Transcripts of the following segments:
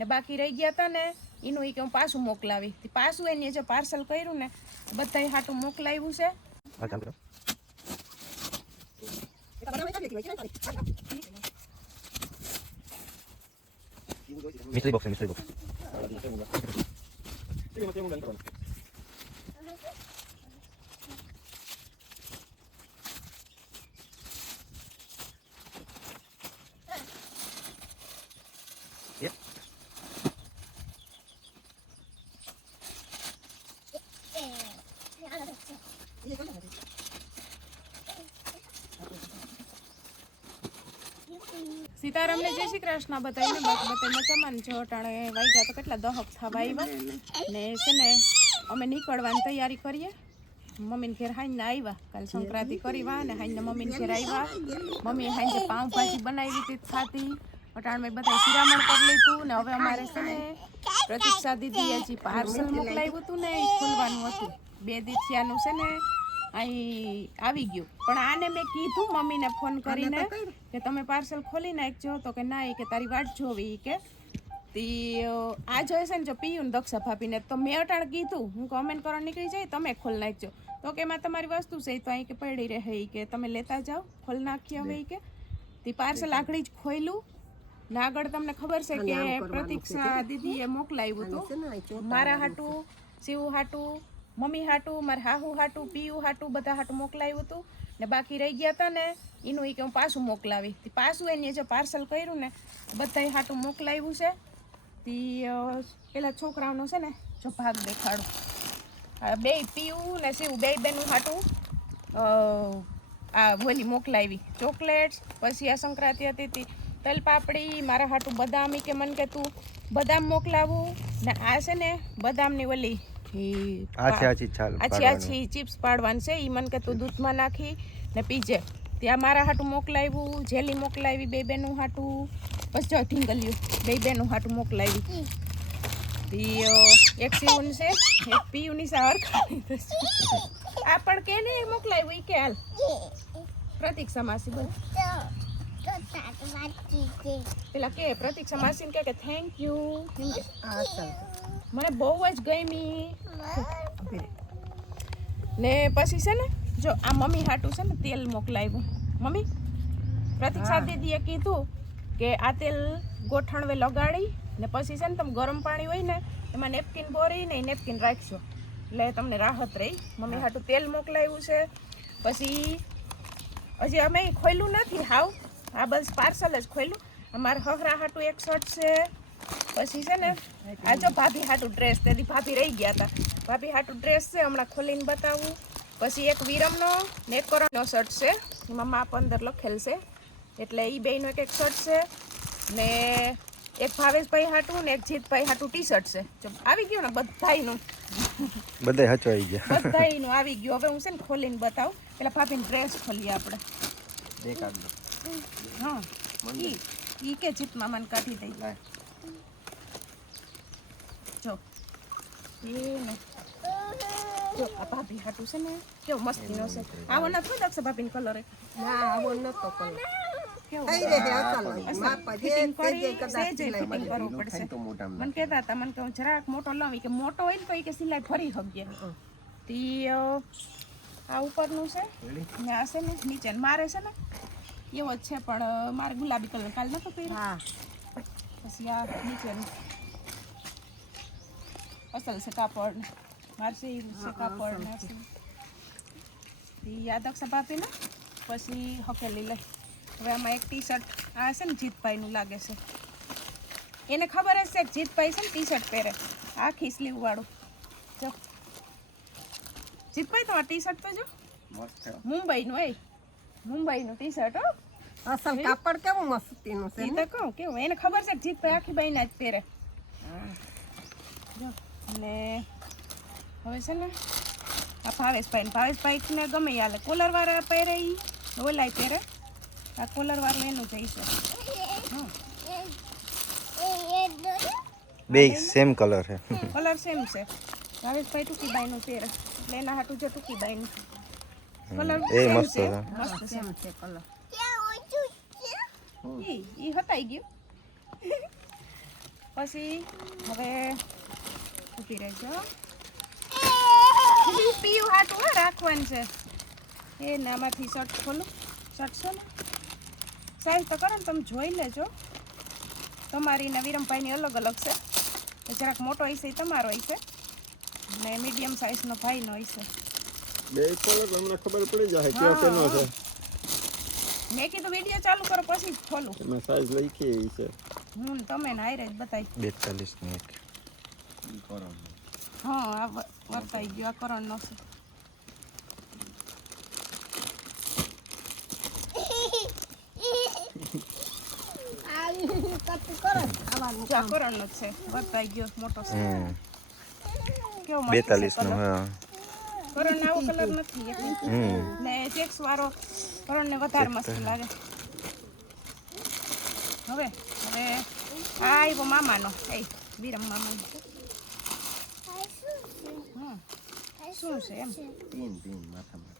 ને બાકી રહી ગયા હતા ને એનું કે હું પાછું મોકલાવી. પાછું એને જે પાર્સલ કર્યું ને બધા હાટું મોકલાવ્યું છે. મિસ્ટ્રી બોક્સ સીતારામને જય શ્રી કૃષ્ણ બતાવીને બાકી બધા મચામાં જો અટાણે વાગ્યા તો કેટલા દહક થવા આવ્યા ને છે ને અમે નીકળવાની તૈયારી કરીએ. મમ્મીને ઘેર હાઈને આવ્યા કાલ સંક્રાંતિ કરી વા ને હાઈને મમ્મીને ઘેર આવ્યા. મમ્મીએ હાઈને પાઉંભાજી બનાવી હતી ખાતી. અટાણે મેં બધા શિરામણ કરી લીધું ને હવે અમારે છે ને પ્રતીક્ષા દીદી હજી પાર્સલ મોકલાવ્યું હતું ને એ ખોલવાનું હતું. 2 દિવસનું છે ને અહીં આવી ગયું પણ આને મેં કીધું મમ્મીને ફોન કરીને કે તમે પાર્સલ ખોલી નાખજો તો કે ના કે તારી વાટ જોવી કે આ જોઈએ છે ને જો પીયું ને દક્ષા ભાભીને તો મેં અટાણ કીધું હું કોમેન્ટ કરવા નીકળી જાય તમે ખોલ નાખજો તો કે એમાં તમારી વસ્તુ છે તો અહીં કે પડી રહે કે તમે લેતા જાઓ ખોલ નાખી હવે કે તે પાર્સલ આગળ જ ખોલ્યું ને આગળ તમને ખબર છે કે પ્રતીક્ષા દીદીએ મોકલાવ્યું હતું મારા હાટું શિવ હાટું મમ્મી હાટું મારા હાહુ હાટું પીયું હાટું બધા હાટું મોકલાવ્યું હતું ને બાકી રહી ગયા હતા ને એનું કે હું પાછું મોકલાવી. પાછું એને જે પાર્સલ કર્યું ને બધા હાટું મોકલાવ્યું છે. પેલા છોકરાઓનો છે ને જો ભાગ દેખાડું. 2 પીયું ને શિવ 2 બેનું હાટું આ ઓલી મોકલાવી ચોકલેટ્સ. પછી આ સંક્રાંતિ હતી તલ પાપડી મારા હાટું બદામ કે મન કે તું બદામ મોકલાવું ને આ છે ને બદામની ઓલી આછી ચિપ્સ પાડવાની છે. ઈ મન કે તું દૂધમાં નાખી ને પીજે. ત્યાં મારા હાટું મોકલાવ્યું જેલી મોકલાવી 2 બેનું હાટું. પછી જો ઢીંગલ્યું 2 બેનું હાટું મોકલાવી. એક શિવન છે એક પીયુની સાવર આ પણ કે ને મોકલાવ્યું ઈ કે હાલ પ્રતીક્ષા માસી બોલ પેલા કે પ્રતીક્ષા માસીને કે થેન્ક યુ મને બહુ જ ગમી ને પછી છે ને જો આ મમ્મી હાટું છે ને તેલ મોકલાવ્યું. મમ્મી પ્રતીક્ષા દીદીએ કીધું કે આ તેલ ગોઠણવે લગાડી ને પછી છે ને તમે ગરમ પાણી હોય ને એમાં નેપકિન બોરી ને નેપકિન રાખશો એટલે તમને રાહત રહી. મમ્મી હાટું તેલ મોકલાવ્યું છે. પછી હજી અમે ખોલ્યું નથી હાવ આ બસ પાર્સલ જ ખોલ્યું. અમારા હહરા હાટું એક શર્ટ છે. પછી છે ને આ જો ભાભી હાટું ડ્રેસ તેથી ભાભી રહી ગયા હતા. ભાભી હાટું ડ્રેસ છે હમણાં ખોલીને બતાવું. પછી એક વિરમનો ને એક કરણનો શર્ટ છે એમાં માપ અંદર લખેલ છે એટલે એ બેનો એક શર્ટ છે ને એક ભાવેશભાઈ હાટું ને એક જીતભાઈ હાટું ટી શર્ટ છે. જો આવી ગયું ને બધાયનું હચવાઈ ગયા બધાયનું આવી ગયું. હવે હું છે ને ખોલીને બતાવું. પેલા ભાભીને ડ્રેસ ખોલીએ આપણે. હા ઈ કે જીત મામાને કાઢી દઈ જો એ ને જો આ ભાભી હાટું છે ને કેવો મસ્તીનો છે. આવો નથી દક્ષા ભાભીનો કલર ના આવો નતો કલર મને કહેતા હતા મને કે હું જરાક મોટો લઉં કે મોટો હોય ને તો કે સિલાઈ ફરી હગીએ. આ ઉપરનું છે ને આ છે ને નીચે મારે છે ને એવો જ છે પણ મારે ગુલાબી કલર કાલ નતો પહેર્યો. પછી આ નીચેનું અસલ છે કાપડ મારે છે કાપડ આ દક્ષા ભાભીને પછી હકેલી લઈ. હવે આમાં એક ટી શર્ટ આ છે ને જીતભાઈનું લાગે છે. એને ખબર જ છે કે જીતભાઈ છે ને ટી શર્ટ પહેરે આખી સ્લીવ વાળું. જો જીતભાઈ તમારું ટી શર્ટ તો જો મુંબઈનું મુંબઈનું ટી શર્ટ હો અસલ કાપડ કેવું મસ્તીનું છે તો કહું કેવું એને ખબર છે કે જીતભાઈ આખી બાઈના જ પહેરે. ને હવે છે ને આ ભાવેશભાઈને ગમે હાલે કોલર વાળા પહેરે ઈ ઓલાય પહેરે. આ કોલર વાળું એનું જઈશે. બે સેમ કલર છે કલર સેમ છે. ભાવેશભાઈ ટૂંકી બાઈનું પહેરે એટલે એના હાટું જે ટૂંકી બાઈનું કલર એ મસ્ત છે મસ્ત છે કલર. ઈ હટાઈ ગયું પછી હવે ઊભી રહેજો. પીયું હાટું રાખવાનું છે. એ ને આમાંથી શર્ટ ખોલું. શર્ટ છે ને સાઈઝ તો કરો ને તમે જોઈ લેજો. તમારી ને વિરમભાઈની અલગ અલગ છે. જરાક મોટો હશે એ તમારો હશે ને મીડિયમ સાઈઝનો ભાઈનો હશે. બે ખોલો તો અમને ખબર પડી જાય કયો કેનો છે. મેં કીધું વિડીયો ચાલુ કરો પછી જ ખોલું. એમાં સાઈઝ લખી છે. તમે ને હારે જ બતાવી. 42 ની એક. હા આ વર્તાઈ ગયો. આ કરણનો છે. જો આ કરણનો જ છે. વર્તાઈ ગયો મોટો છે. કેવો મસ્ત છે 42 નો. colour. હા. કરણ આવો કલર નથી એટલે. ને ચેક્સ વાળો કરણ ને વધારે મસ્ત લાગે. હવે હવે આ આવ્યો મામાનો. એ વિરમ મામાનો. શું છે એમ? તીન માથામાં.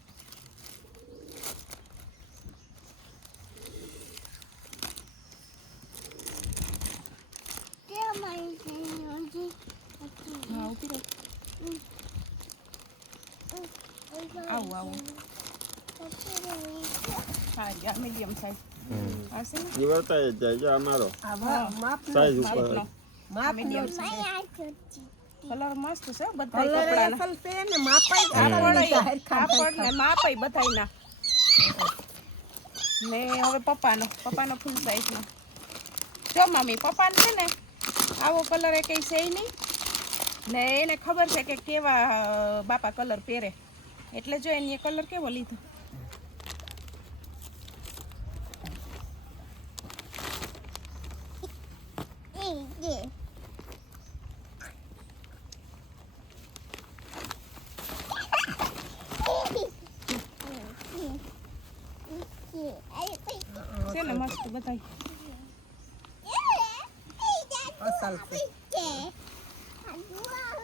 હા ઉભી રહો. આવું આવું. હા યા મીડિયમ સાઈઝ. આ છે ને? ઈ વર્તાય જ જાય જો અમારો માપ સાઈઝ ઉપર માપનો. માપ મીડિયમ સાઈઝ. કલર મસ્ત છે બધા કલર કપડાના. અસલ છે ને માપાઈ કાપડ ને માપય બધાયના. ને હવે પપ્પાનો ફૂલ સાઈઝનો. જો મમ્મી પપ્પાને છે ને આવો કલર એ કંઈ છે નહીં ને એને ખબર છે કે કેવા બાપા કલર પહેરે એટલે જો એને કલર કેવો લીધો. છે ને મસ્ત બધાય. અસલ છે.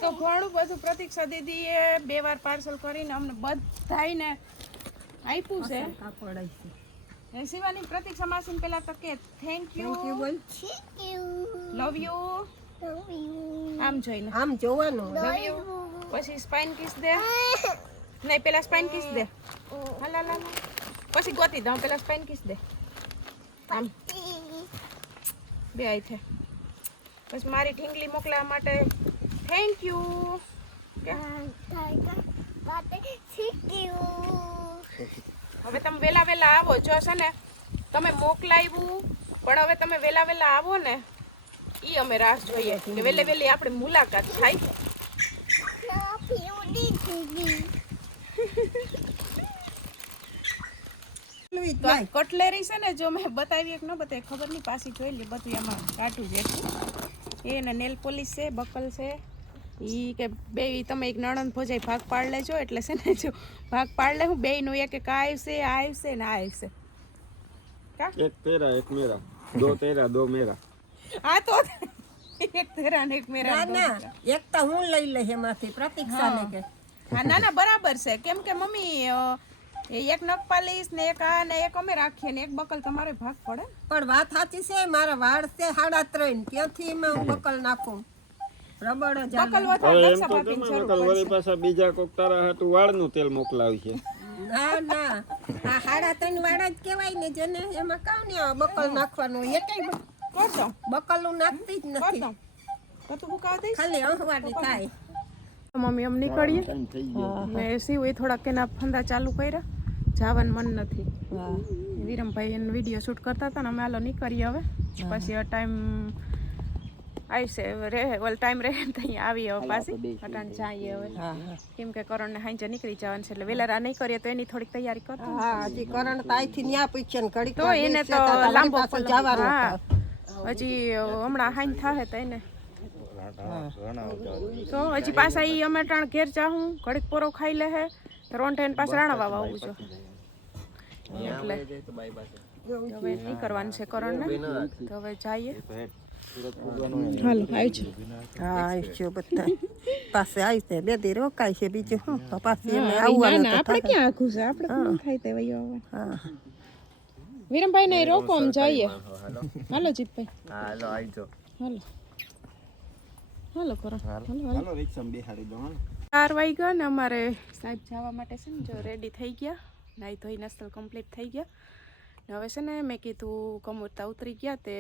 તો ઘણું બધું પ્રતીક્ષા દીદીએ 2 વાર પાર્સલ કરીને અમને બધાયને આપ્યું છે. કાપડ છે. એ શિવાની પ્રતીક્ષા માસીને પહેલા તો કે થેન્ક યુ બોલ લવ યુ આમ જોઈને આમ જોવાનું લવ યુ. પછી સ્પાઇન કિસ દે. નહીં પેલા સ્પાઇન કિસ દે. હાલ હાલ હાલ. પછી ગોતી દઉં પેલા સ્પાઇન કિસ દે. આમ બે આઈ છે. પછી મારી ઢીંગલી મોકલાવા માટે થેન્ક યુ. હવે તમે વેલા વેલા આવો જો છે ને તમે મોકલાવ્યું પણ હવે તમે વેલા વેલા આવો ને ઈ અમે રાહ જોઈએ કે વેલે વેલી આપણે મુલાકાત થાય. તો આ કટલેરી છે ને જો મેં બતાવી એક ન બતાવી ખબર નહીં પાછી જોઈ લે બધું એમાં કાઢું જેટલું. એને નેલ પોલિશ છે બકલ છે ઈ કે બે તમે એક નણંદ ભોજાઈ ભાગ પાડ લેજો એટલે છે ને જો ભાગ પાડ લે હું બેયનું એક એક આવશે આ આવશે ને આ આવશે. એક તેરા એક મેરા દો તેરા દો મેરા. હા તો એક તેરા ને એક મેરા ને ના એક તો હું લઈ લઈશ એમાંથી પ્રતીક્ષા ને કે હા ના ના બરાબર છે કેમ કે મમ્મી એક નખપાલીશ ને એક આ ને એક અમે રાખીએ ને એક બકલ તમારે ભાગ પડે. પણ વાત સાચી છે મારા વાળ છે 3.5 ક્યાંથી એમાં હું બકલ નાખું રબડ જ બકલ આવે. વધારે હવે એમ દક્ષા તો ભાભીને તમે જરૂર નકર વળી પડશે. પાછા બીજા કોક તારા હાટું વાળનું તેલ મોકલાવશે. ના આ 3.5 વાળા જ કહેવાય ને જેને એમાં કામ નહીં આવે બકલ નાખવાનું એ કઈ કર દઉં બકલું નાખતી જ કર નથી દઉં તો તું બુકાવ દઈશ. ખાલી અંહવાડી થાય. મમ્મી અમ નીકળીએ ટાઈમ થઈ ગયો. ને શિવ એ થોડાક એના ફંદા ચાલુ કર્યા જવાનું મન નથી. વિરમભાઈ એનો વિડીયો શૂટ કરતા હતા ને અમે હાલો નીકળીએ હવે પછી ટાઈમ આવશે રહે ઓલ ટાઈમ રહે ને ત્યાં આવીએ હવે પાછી અટાણ જઈએ હવે કેમ કે કરણને હાંજે નીકળી જવાનું છે એટલે વેલા નહીં કરીએ તો એની થોડીક તૈયારી કરતો હા હજી કરણ તાઈથી ન્યા પૂછે ને ઘડીક તો એને તો લાંબો જવાનું હા હજી હમણાં હાંજ થાય તો એને તો હજી પાછા ઈ અમે અટાણ ઘેર જાઉં ઘડીક પોરો ખાઈ લે હે તો રોંઢે પાછા રાણા વાવા આવું છું એટલે હવે નહીં કરવાનું છે કરણને તો હવે જઈએ. હાલો આવજો. હા આવીશું બધા પાસે આવશે બે દી રોકાય છે બીજું શું તો પાછી એમને આવવાનું તો આપણે થાય. ક્યાં આખું છે આપણે કોણ થાય તે વયો હા વિરમભાઈ ને રોકો આમ જઈએ. હાલો જીતભાઈ હાલો આવજો. હાલો હાલો કરો હાલો રિક્ષામાં બેહાડી દો હાલો 4 વાગ્યા ને અમારે સાહેબ જવા માટે છે ને જો રેડી થઈ ગયા નાઈ ધોઈ નાસ્તો કમ્પ્લીટ થઈ ગયા ને હવે છે ને મેં કીધું કમરતા ઉતરી ગયા તે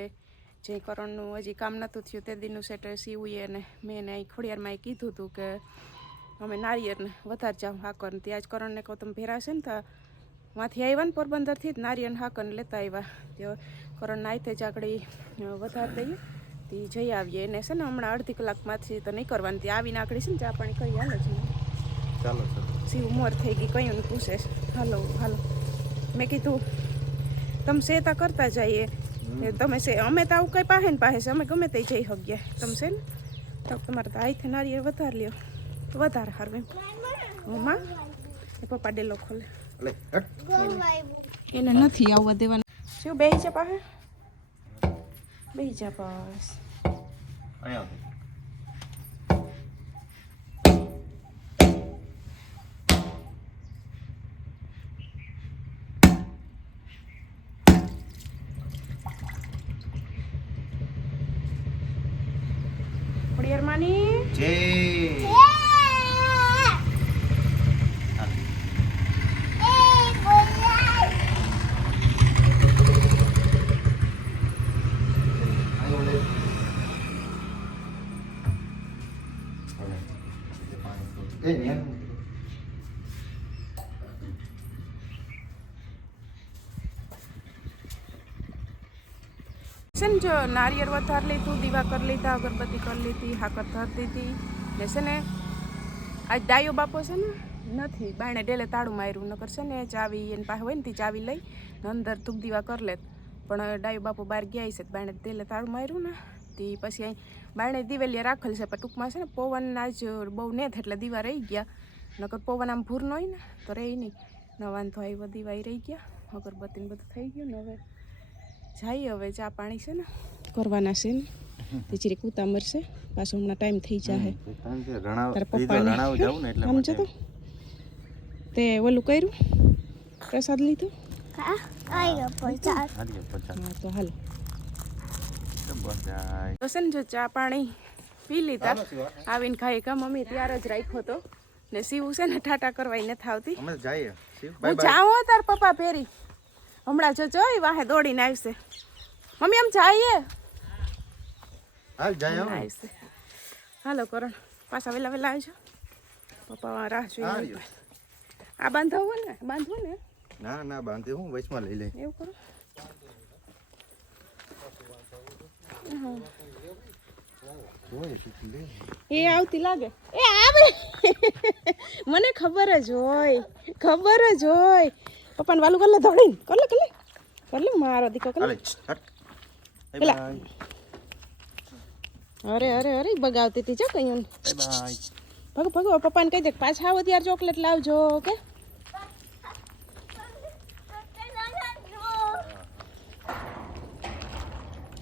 જે કરણનું હજી કામ નહોતું થયું તે દીનું સેટ સીવું અને મેં એને અહીં ખોડિયારમાં કીધું હતું કે અમે નારિયેળને વધારે જાઉં હાકર ત્યાં જ કરણને કહું તમે ભેરાશે ને તો વાંથી આવ્યા ને પોરબંદરથી જ નારિયેળ હાકરને લેતા આવ્યા તે કરણ નાઈતે જ આગળ વધારે દઈએ તે જઈ આવીએ એને છે ને હમણાં અડધી કલાકમાંથી તો નહીં કરવાની ત્યાં આવીને આગળ છે ને ચા પાણી કરી હાલો છે ચાલો સર સી ઉંમર થઈ ગઈ કયું ને પૂછે હાલો હાલો મેં કીધું તમે સેતા કરતા જઈએ તમે છે અમે તો આવું કંઈ પાસે ને પાસે છે અમે ગમે તે જઈ શકીએ તમે છે ને તો તમારે તો આઈથી નારિયેળ વધારે લ્યો તો વધારે સારું એમ માં એ પપ્પા ડેલો ખોલે એને નથી આવવા દેવાનું શું બેહી છે પાસે બેહી જા બસ ખોડિયારમાંની જય છે ને જો નારિયેળ વધારે લીધું દીવા કરી લીધા અગરબત્તી કરી લીધી હાકર ધરતી હતી ને છે ને આજ ડાયો બાપો છે ને નથી બાણે ડેલે તાળું માર્યું નકર છે ને ચાવી એની પાસે હોય ને તે ચાવી લઈ ને અંદર ધૂપ દીવા કરી લેત પણ ડાયો બાપો બહાર ગયા છે બાણે ડેલે તાળું માર્યું ને તે પછી અહીં બાણે દિવેલીએ રાખેલ છે પણ ટૂંકમાં છે ને પવન આજ બહુ ને એટલે દીવા રહી ગયા નકર પવન આમ ભૂર ન હોય ને તો રહી નહીં ન વાંધો આવ્યો દીવા રહી ગયા અગરબત્તીને બધું થઈ ગયું ને હવે જાય હવે ચા પાણી છે ને કરવાના છે ને તે ચીરી કૂતા મરશે પાછું હમણાં ટાઈમ થઈ જાય તારા પપ્પાને સમજો તો તે ઓલું કર્યું પ્રસાદ લીધો તો હાલ તો છે ને જો ચા પાણી પી લીધા આવીને ખાઈ કા મમ્મી ત્યારે જ રાખ્યો તો ને સીવું છે ને ઠાટા કરવાય નથી આવતી હું જાઉં તાર પપ્પા ફેરી હમણાં જો જોઈ વાહે દોડીને આવશે મમ્મી આમ જઈએ આવશે હાલો કરણ પાછા વેલા વેલા આવજો પપ્પા રાહ જોઈએ આ બાંધવો ને ના ના બાંધે હું વચમાં લઈ લે એવું કરો એ આવતી લાગે એ આવે મને ખબર જ હોય પપ્પાને વાલું કરલે દોડીને કરલે મારો દીકો કરલે પેલા અરે બગાવતી હતી જો કયું ભગો પપ્પાને કહી દે પાછા આવો ત્યારે ચોકલેટ લાવજો ઓકે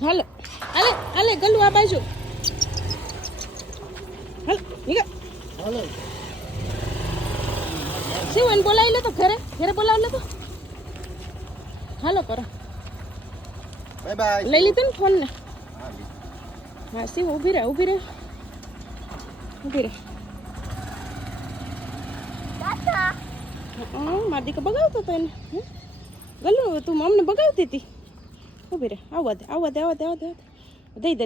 હાલો હાલે ગલ્લું આ બાજુ હાલ નીકળ શિવન બોલાવી લે તો ઘરે બોલાવી લે તો હાલો કરો બાય બાય લઈ લીધો ને ફોન ને હા શિવ ઊભી રહે મારી દીકરો બગાવતો હતો એને ગલ્લું તું અમને બગાવતી હતી ઊભી રહે આવવા દે દઈ દે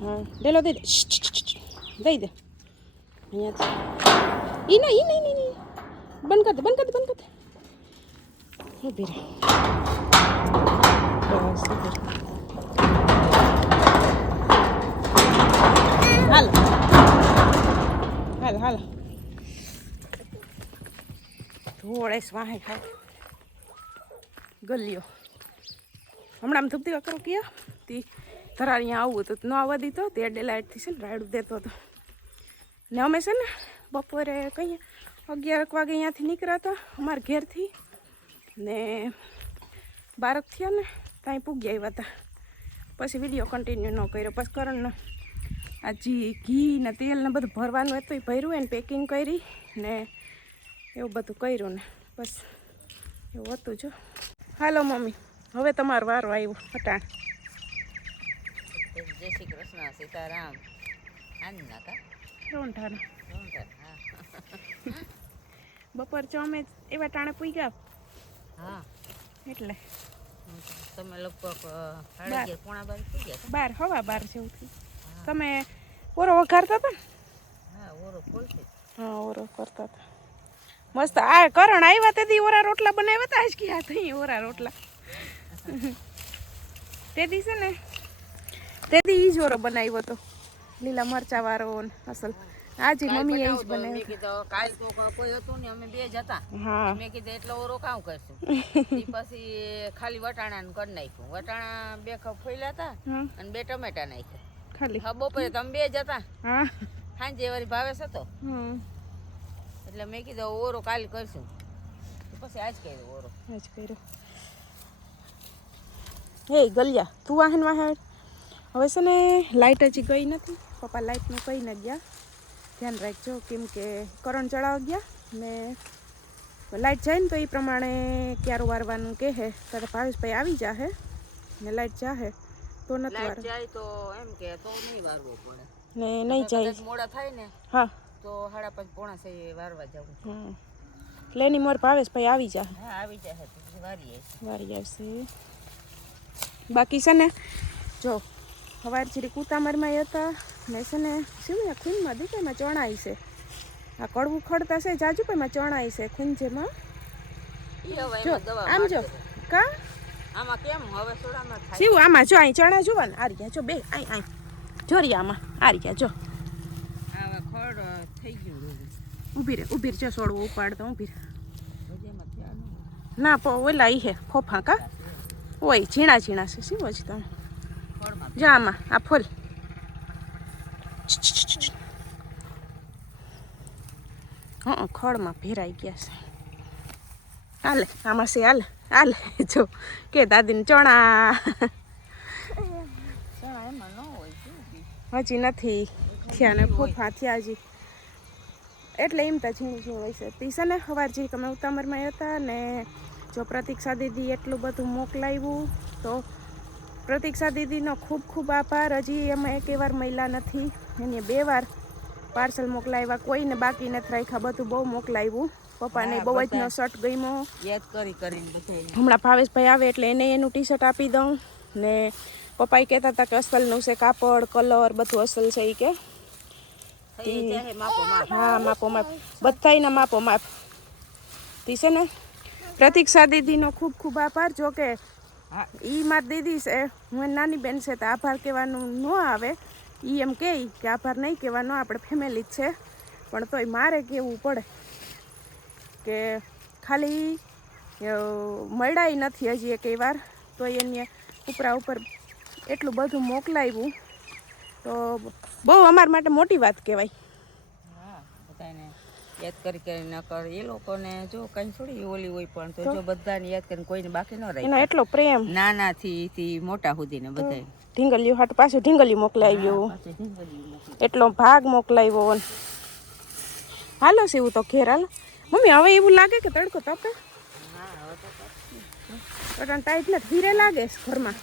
હા ડેલો દઈ દે અહીંયાથી ઈ બંધ કર દે ઊભી રહે બસ હાલ થોડે વાહે ખાય ગલ્યો હમણાં આમ ધૂપતી કરો ક્યાં તી ધરા અહીંયા આવવું તો ન આવવા દીધો તે ડેલાઇટથી છે ને રાયડું દેતો હતો ને અમે છે ને બપોરે કહીએ 11 વાગે અહીંયાથી નીકળ્યા હતા અમારા ઘેરથી ને 12 થયા ને ત્યાં પૂગી આવ્યા હતા પછી વિડીયો કન્ટિન્યુ ન કર્યો પછી કરણને આ ઘી ને તેલ ને બધું ભરવાનું હતું એ ભર્યું એને પેકિંગ કરી ને એવું બધું કર્યું ને બસ એવું હતું જો હાલો મમ્મી હવે તમારો વારો આવ્યો હટાણ જય શ્રી કૃષ્ણ સીતારામ આનના કા રોંઢાના હા બપોર ચોમે એવા ટાણે પૂગ્યા હા એટલે તમે લગભગ 11:30 પોણા 12 થઈ ગયા 12 જેવું થયું. તમે ઓરો વઘારતા હતા ને? હા ઓરો ખોલશે હા ઓરો કરતા હતા મસ્ત. આ કરણ આવ્યા તેથી ઓરા રોટલા બનાવ્યા હતા. આજ કે આ થઈ ઓરા રોટલા તે દિવસે ને તેથી ઈ જ ઓરો બનાવ્યો હતો લીલા મરચા વાળો ને અસલ. આજે મમ્મી એ જ મેં બનાવ્યો. કીધું કાલ તો કોઈ હતું ને અમે બે જ હતા હા મેં કીધું એટલો ઓરો કામ કરશું ઈ પછી ખાલી વટાણાનું કરી નાખ્યું. વટાણા 2 કપ ફોલ્યા હતા હા અને 2 ટમેટા નાખ્યા. ખાલી હા બપોરે તમે બે જ હતા હા સાંજે વળી ભાવેશ હતો હમ એટલે મેં કીધું ઓરો કાલ કરશું પછી આજ કર્યો ઓરો. આજ કર્યો. હે ગલિયા તું વાહન વાહન હવે છે ને લાઇટ હજી ગઈ નથી. પપ્પા લાઇટનું કહી ન ગયા. ધ્યાન રાખજો કેમ કે કરણ ચડાવવા ગયા ને લાઇટ જાય ને તો એ પ્રમાણે ક્યારો વારવાનું કહે ત્યારે ભાવેશભાઈ આવી જાહે ને લાઇટ જાહે તો નથી લાઈટ વાર જાય તો એમ કે તો નહીં વારવો પડે ને નહીં જાય. કદાચ મોડા થાય ને હા તો 5:30 પોણા 6 વારવા જવું. હા એટલે એની મોર ભાવેશભાઈ આવી જાહે હા આવી જાય તો વારીએ વારી આવશે. બાકી છે ને જો સવાર જીરી કુતામરમાં હતા ને છે ને શું ને ખૂનમાં દીકરીમાં ચણાઈ છે. આ કડવું ખડતા છે જાજુ પણ એમાં ચણાઈ છે ખૂંજેમાં. ઈ હવે જો એમાં દવા આમ જો કા આમાં કેમ હવે સોડામાં થાય શિવ આમાં જો અહીં ચણા જોવા ને આ રહ્યા જો બે અહીં અહીં જોરી આમાં આ રહ્યા જો હવે ખડ થઈ ગયું ઊભી રે જો સોડવો ઉપાડતો ઊભી રે. બધામાં થયા ના ઓલા ઈ હે ફોફા કા ઓય ઝીણા ઝીણા છે શું હજી તમે ખડમાં જો આમાં આ ફૂલ હા ખડમાં ભેરાઈ ગયા છે. હાલે આમાં છે હાલે હાલે જો કે દાદીને ચણા ચણા એમાં ન હોય શું બી હજી નથી થયા ને ફોફા થયા હજી એટલે એમ તો ઝીણું ઝીણું હોય છે. તી છે ને સવાર જે અમે ઉતામરમાં હતા ને જો પ્રતીક્ષા દીદી એટલું બધું મોકલાવ્યું તો પ્રતીક્ષા દીદીનો ખૂબ ખૂબ આભાર. હજી અમે એક વાર મળ્યા નથી. એને 2 વાર પાર્સલ મોકલાવ્યા. કોઈને બાકી નથી રાખ્યા. બધું બહુ મોકલાવ્યું. પપ્પાને બહુ જ નો શર્ટ ગમ્યો. યાદ કરીને બધાને હમણાં ભાવેશભાઈ આવે એટલે એને એનું ટી શર્ટ આપી દઉં ને પપ્પાએ કહેતા હતા કે અસલનું છે કાપડ કલર બધું અસલ છે એ કે થઈ જાય માપો માપ હા માપો માપ બધાયના માપો માપ. તી છે ને પ્રતીક્ષા દીદીનો ખૂબ ખૂબ આભાર. જો કે એ મારી દીદી છે હું નાની બેન છે તો આભાર કહેવાનું ન આવે. એ એમ કહે કે આભાર નહીં કહેવાનો આપણે ફેમિલી જ છે પણ તોય મારે કહેવું પડે કે ખાલી મળાય નથી હજી એક વાર તો એને ઉપરા ઉપર એટલું બધું મોકલાવ્યું તો બહુ અમારા માટે મોટી વાત કહેવાય. હા બધાને યાદ કરીને ન કર એ લોકોને જો કઈ થોડી ઓલી હોય પણ તો જો બધાને યાદ કરીને કોઈને બાકી ન રહે. એનો એટલો પ્રેમ નાનાથી મોટા સુધીને બધા ઢીંગલિયું હાટ પાછું ઢીંગલિયું મોકલાવ્યું એટલો ભાગ મોકલાવ્યો. હાલો સીવું તો ઘેર હાલો મમ્મી. હવે એવું લાગે કે તડકો તપે ટાઈટ ને ધીરે લાગે છે ઘરમાં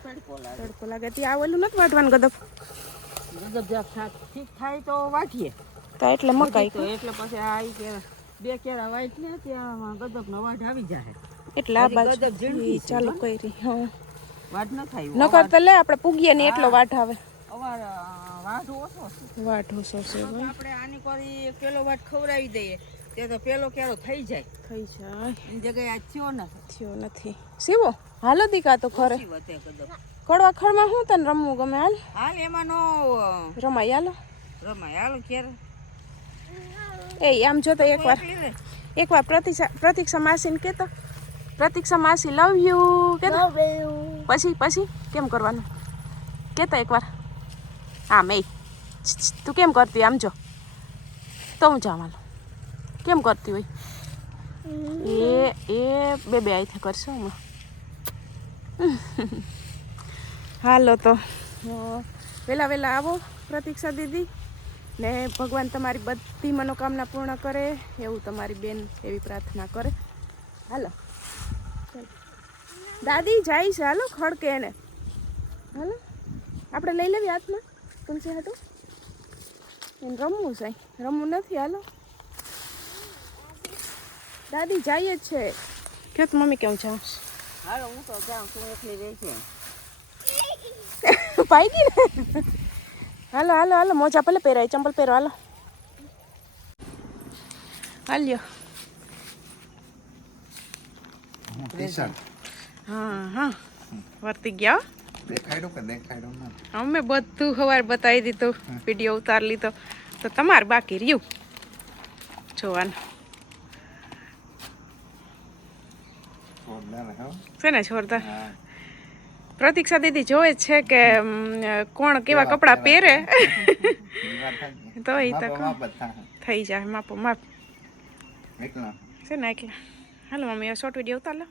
તડકો લાગે ત્યાં આવેલું નથી વાટવાનું ગદબ ઠીક થાય તો વાટીએ તા એટલે મકાઈ તો એટલે પછી આ કે 2 કેરા વાટ ને ત્યાં ગદબ નો વાટ આવી જાય એટલે આ બાજુ ગદબ ઝીણકી છે. ચાલુ કરી હા વાટ ન થાય નકર તો લે આપણે પૂગીએ ને એટલો વાટ આવે. અવાર વાટ ઓછો છે વાટ ઓછો છે તો આપણે આની કરી પેલો વાટ ખવડાવી દઈએ તે તો પેલો કેરો થઈ જાય થઈ જાય એની જગ્યાએ આ થયો ને થયો નથી. સીવો હાલો દીકા તો ખરે ઓછી વધે ગદબ કડવા ખડમાં હું તને રમવું ગમે હાલ હાલ એમાં નો રમાય હાલો રમાય હાલો ક્યારે એ આમ જો તો એકવાર પ્રતીક્ષા માસીને કહેતો પ્રતીક્ષા માસી લવ યુ કે પછી કેમ કરવાનું કહેતા એકવાર આમ એ તું કેમ કરતી આમ જો તો હું જવાનું કેમ કરતી હોય એ બે આઈથી કરશો હમણાં. હાલો તો વહેલા આવો પ્રતીક્ષા દીદી ને ભગવાન તમારી બધી મનોકામના પૂર્ણ કરે એવું તમારી બેન એવી પ્રાર્થના કરે. હાલો દાદી જાય છે હાલો ખડકે એને હાલો આપણે લઈ લેવી હાથમાં તુલસી હાટું એને રમવું છે રમવું નથી હાલો દાદી જાય જ છે કે મમ્મી કેવું જાઉં હાલો હું તો જાઉં તું એકલી રહી છે પાઈ ગઈ ને હાલો હાલો હાલો મોજા ભલે પહેરાય ચંપલ પહેરો હાલો હાલ્યો ટી-શર્ટ હા હા વર્તી ગયા હો. દેખાડો કે દેખાડો ના અમે બધું સવાર બતાવી દીધું વિડીયો ઉતાર લીધો તો તમારે બાકી રહ્યું જોવાનું જોરદાર હો છે ને જોરદાર હા પ્રતીક્ષા દીદી જોવે જ છે કે કોણ કેવા કપડાં પહેરે તો એ તો થઈ જાય માપો માપ એટલા છે ને એટલે હાલો મમ્મી શોર્ટ વિડીયો ઉતાર લો